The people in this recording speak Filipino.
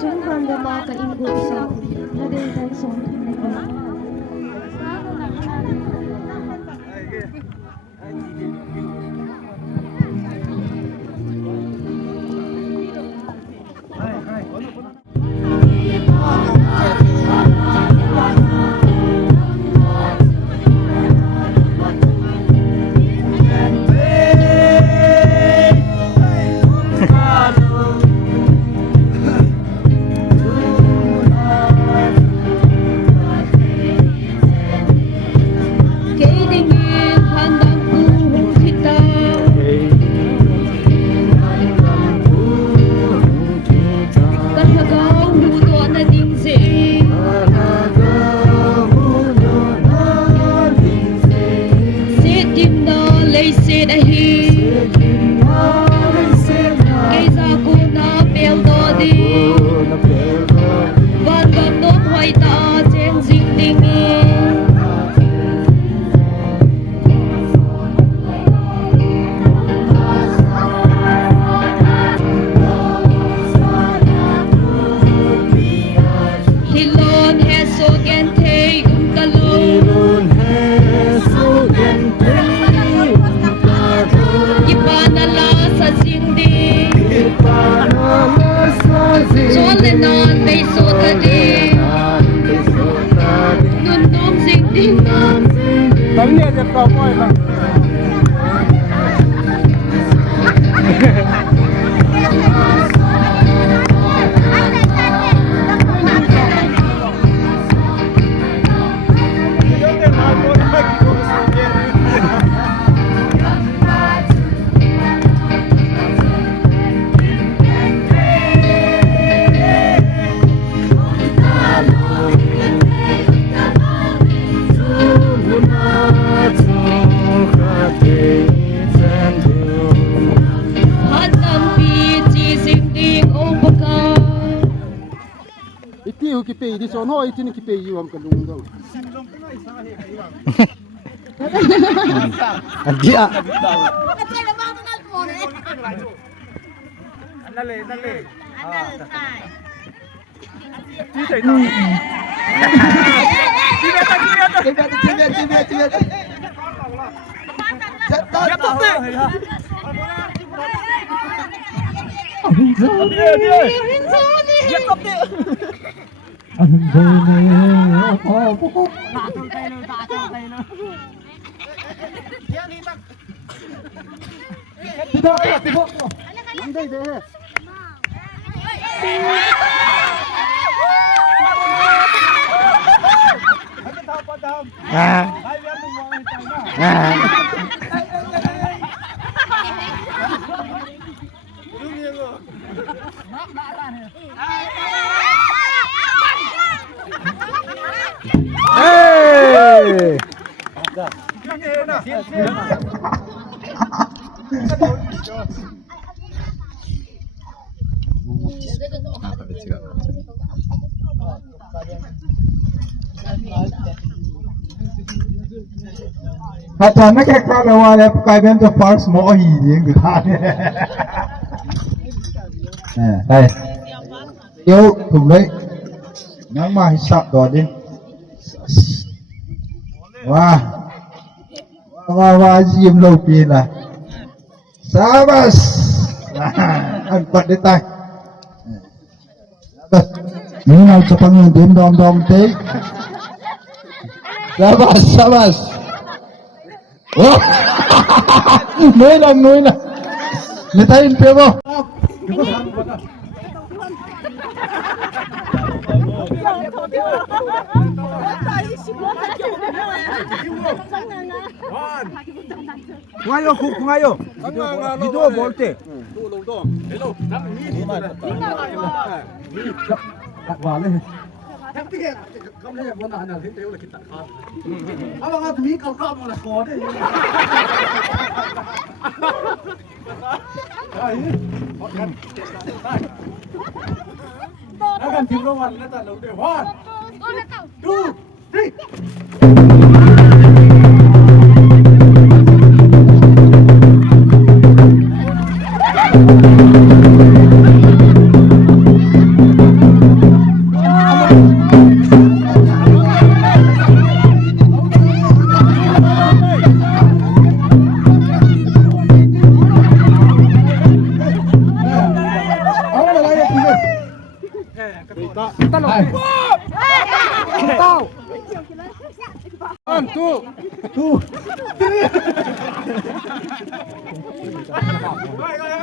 中間嘅馬嘅英國上，我哋放鬆。Di sono itu ni kipe yu am kalung daw. Dia. Nale. Hata na kaya kala wala kaibigan to parks mo o hindi yung gani. Đây. Yêu thùng đấy. Nắng mà sập đỏ đi. Wah, diam lâu pin là. Sabas. Ăn bật đi tay. Ini nào cho panggil dem dom teh. Sabas. Oh, nuôi lòng. Người ta in phiếu không? Ngayo. Video bol te. Kamu yang mana anak itu udah kita kan. Kalau nggak tuh mikal kamu lah kode. Akan tim lawan nanti lalu deh. 1, 2, 3. Vai, vai, vai.